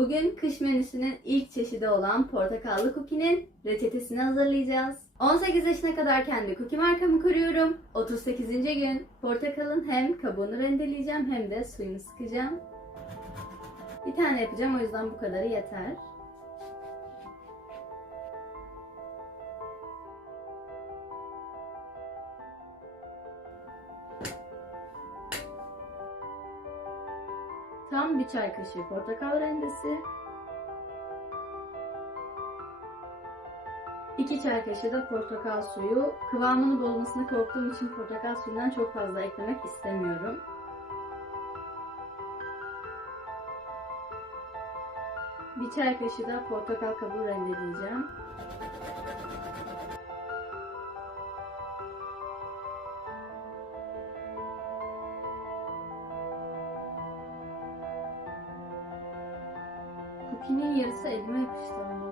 Bugün kış menüsünün ilk çeşidi olan portakallı cookie'nin reçetesini hazırlayacağız. 18 yaşına kadar kendi cookie markamı kuruyorum. 38. gün portakalın hem kabuğunu rendeleyeceğim hem de suyunu sıkacağım. Bir tane yapacağım, o yüzden bu kadarı yeter. Tam bir çay kaşığı portakal rendesi. 2 çay kaşığı da portakal suyu. Kıvamının bozulmasını korktuğum için portakal suyundan çok fazla eklemek istemiyorum. Bir çay kaşığı da portakal kabuğu rendeleyeceğim. Cookie'nin yarısı elime yapıştı.